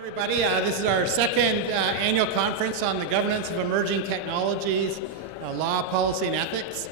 Everybody, this is our second annual conference on the governance of emerging technologies, law, policy, and ethics.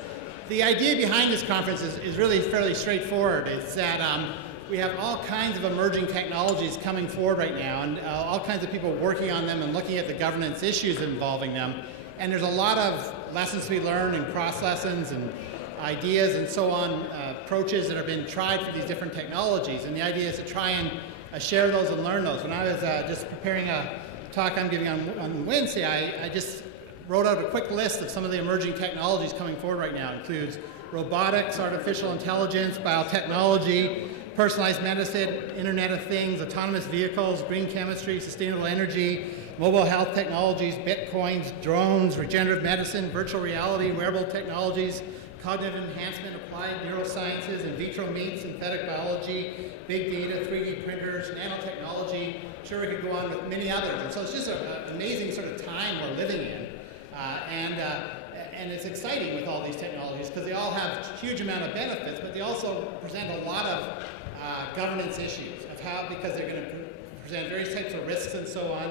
The idea behind this conference is really fairly straightforward. It's that we have all kinds of emerging technologies coming forward right now, and all kinds of people working on them and looking at the governance issues involving them. And there's a lot of lessons to be learned and cross lessons and ideas and so on, approaches that have been tried for these different technologies. And the idea is to try and share those and learn those. When I was just preparing a talk I'm giving on Wednesday, I just wrote out a quick list of some of the emerging technologies coming forward right now. It includes robotics, artificial intelligence, biotechnology, personalized medicine, Internet of Things, autonomous vehicles, green chemistry, sustainable energy, mobile health technologies, bitcoins, drones, regenerative medicine, virtual reality, wearable technologies, cognitive enhancement, applied neurosciences, in vitro meat, synthetic biology, big data, 3D printers, nanotechnology. Sure, we could go on with many others. And so it's just an amazing sort of time we're living in. And it's exciting with all these technologies because they all have a huge amount of benefits, but they also present a lot of governance issues of how, because they're going to present various types of risks and so on.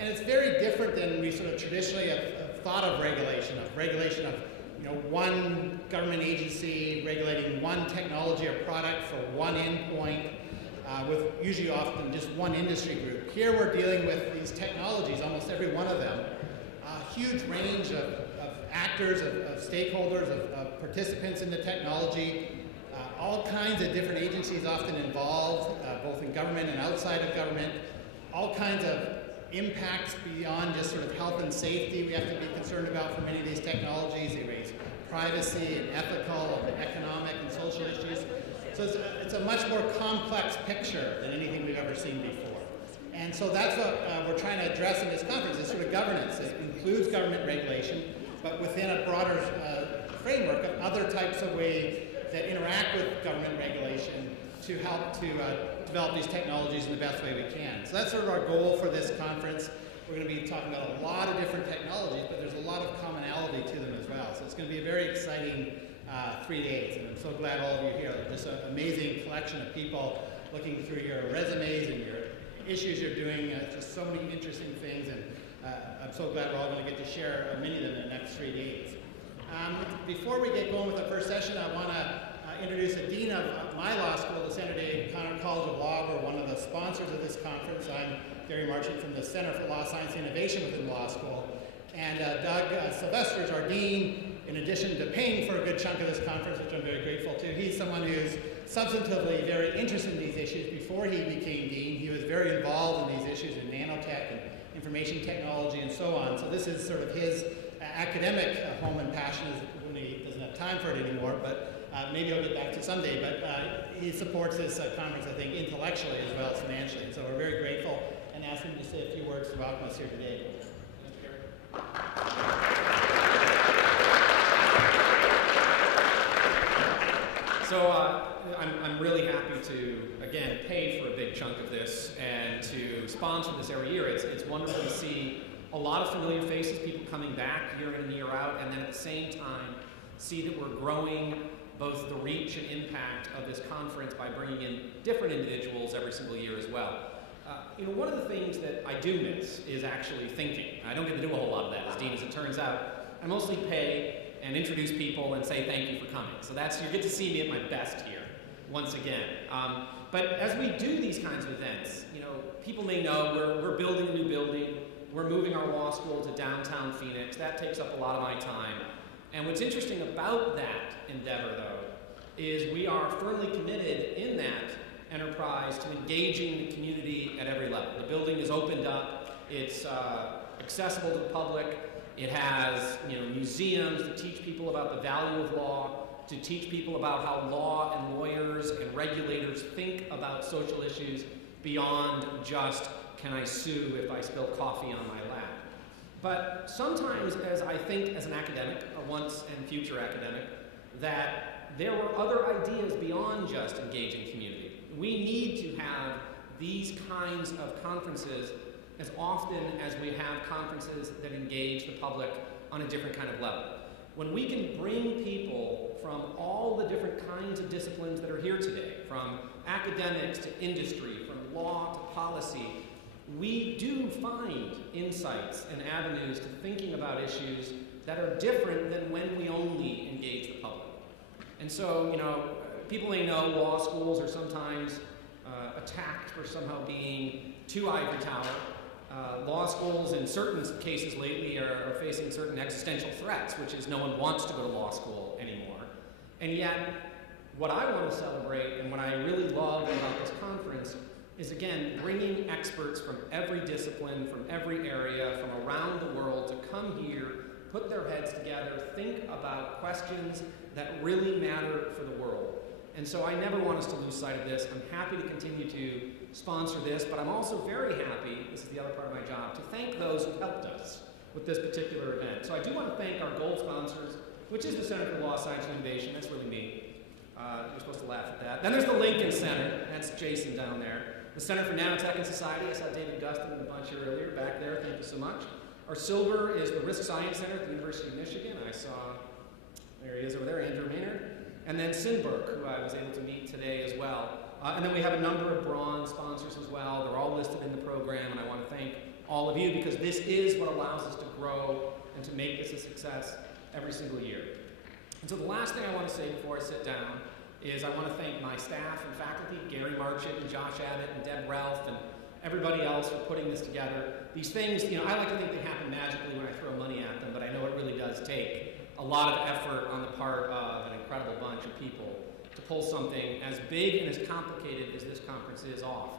And it's very different than we sort of traditionally have thought of regulation of one government agency regulating one technology or product for one endpoint, with usually often just one industry group. Here we're dealing with these technologies, almost every one of them, a huge range of actors, of stakeholders, of participants in the technology, all kinds of different agencies often involved, both in government and outside of government, all kinds of impacts beyond just sort of health and safety we have to be concerned about for many of these technologies. They raise privacy and ethical and economic and social issues. So it's a much more complex picture than anything we've ever seen before. And so that's what we're trying to address in this conference, is sort of governance. It includes government regulation, but within a broader framework of other types of ways that interact with government regulation to help to develop these technologies in the best way we can. So that's sort of our goal for this conference. We're going to be talking about a lot of different technologies, but there's a lot of commonality to them as well. So it's going to be a very exciting 3 days, and I'm so glad all of you are here. They're just an amazing collection of people looking through your resumes and your issues you're doing. Just so many interesting things, and I'm so glad we're all going to get to share many of them in the next 3 days. Before we get going with the first session, I want to introduce the dean of my law school, the Sandra College of Law. We're one of the sponsors of this conference. I'm Gary Marchant from the Center for Law, Science, and Innovation within law school. And Doug Sylvester is our dean, in addition to paying for a good chunk of this conference, which I'm very grateful to. He's someone who's substantively very interested in these issues. Before he became dean, he was very involved in these issues in nanotech and information technology and so on. So this is sort of his academic home and passion, when he doesn't have time for it anymore, but maybe I'll get back to someday. But he supports this conference, I think, intellectually as well as financially. And so we're very grateful, and ask him to say a few words to welcome us here today. So I'm really happy to, again, pay for a big chunk of this and to sponsor this every year. It's wonderful to see a lot of familiar faces, people coming back year in and year out, and then at the same time see that we're growing both the reach and impact of this conference by bringing in different individuals every single year as well. One of the things that I do miss is actually thinking. I don't get to do a whole lot of that as dean, as it turns out. I mostly pay and introduce people and say thank you for coming. So you get to see me at my best here, once again. But as we do these kinds of events, people may know we're building a new building. We're moving our law school to downtown Phoenix. That takes up a lot of my time. And what's interesting about that endeavor, though, is we are firmly committed in that enterprise to engaging the community at every level. The building is opened up. It's accessible to the public. It has museums to teach people about the value of law, to teach people about how law and lawyers and regulators think about social issues beyond just, can I sue if I spill coffee on my lap? But sometimes, as I think as an academic, or once and future academic, that there were other ideas beyond just engaging community. We need to have these kinds of conferences as often as we have conferences that engage the public on a different kind of level. When we can bring people from all the different kinds of disciplines that are here today, from academics to industry, from law to policy, we do find insights and avenues to thinking about issues that are different than when we only engage the public. And so, you know, people may know law schools are sometimes attacked for somehow being too ivory tower. Law schools in certain cases lately are facing certain existential threats, which is no one wants to go to law school anymore. And yet, what I want to celebrate and what I really love about this conference is, again, bringing experts from every discipline, from every area, from around the world to come here, put their heads together, think about questions that really matter for the world. And so I never want us to lose sight of this. I'm happy to continue to sponsor this, but I'm also very happy, this is the other part of my job, to thank those who helped us with this particular event. So I do want to thank our gold sponsors, which is the Center for Law, Science, and Innovation. That's really me. You're supposed to laugh at that. Then there's the Lincoln Center. That's Jason down there. The Center for Nanotech and Society. I saw David Gustin and a bunch here earlier back there. Thank you so much. Our silver is the Risk Science Center at the University of Michigan. I saw, there he is over there, Andrew Maynard. And then Sinberg, who I was able to meet today as well. And then we have a number of bronze sponsors as well. They're all listed in the program, and I want to thank all of you because this is what allows us to grow and to make this a success every single year. And so the last thing I want to say before I sit down is I want to thank my staff and faculty, Gary Marchant and Josh Abbott and Deb Ralph and everybody else for putting this together. These things, you know, I like to think they happen magically when I throw money at them, but I know it really does take a lot of effort on the part of an incredible bunch of people to pull something as big and as complicated as this conference is off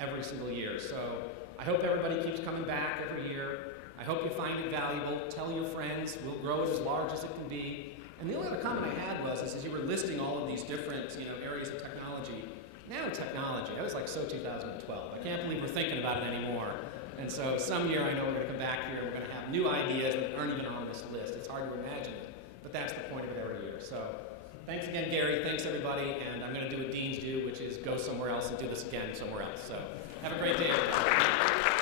every single year. So I hope everybody keeps coming back every year. I hope you find it valuable. Tell your friends. We'll grow it as large as it can be. And the only other comment I had was, as you were listing all of these different, you know, areas of technology, nanotechnology, I was like, so 2012. I can't believe we're thinking about it anymore. And so some year I know we're going to come back here and we're going to have new ideas that aren't even on this list. It's hard to imagine it, but that's the point of it every year. So thanks again, Gary. Thanks, everybody. And I'm going to do what deans do, which is go somewhere else and do this again somewhere else. So have a great day, everybody.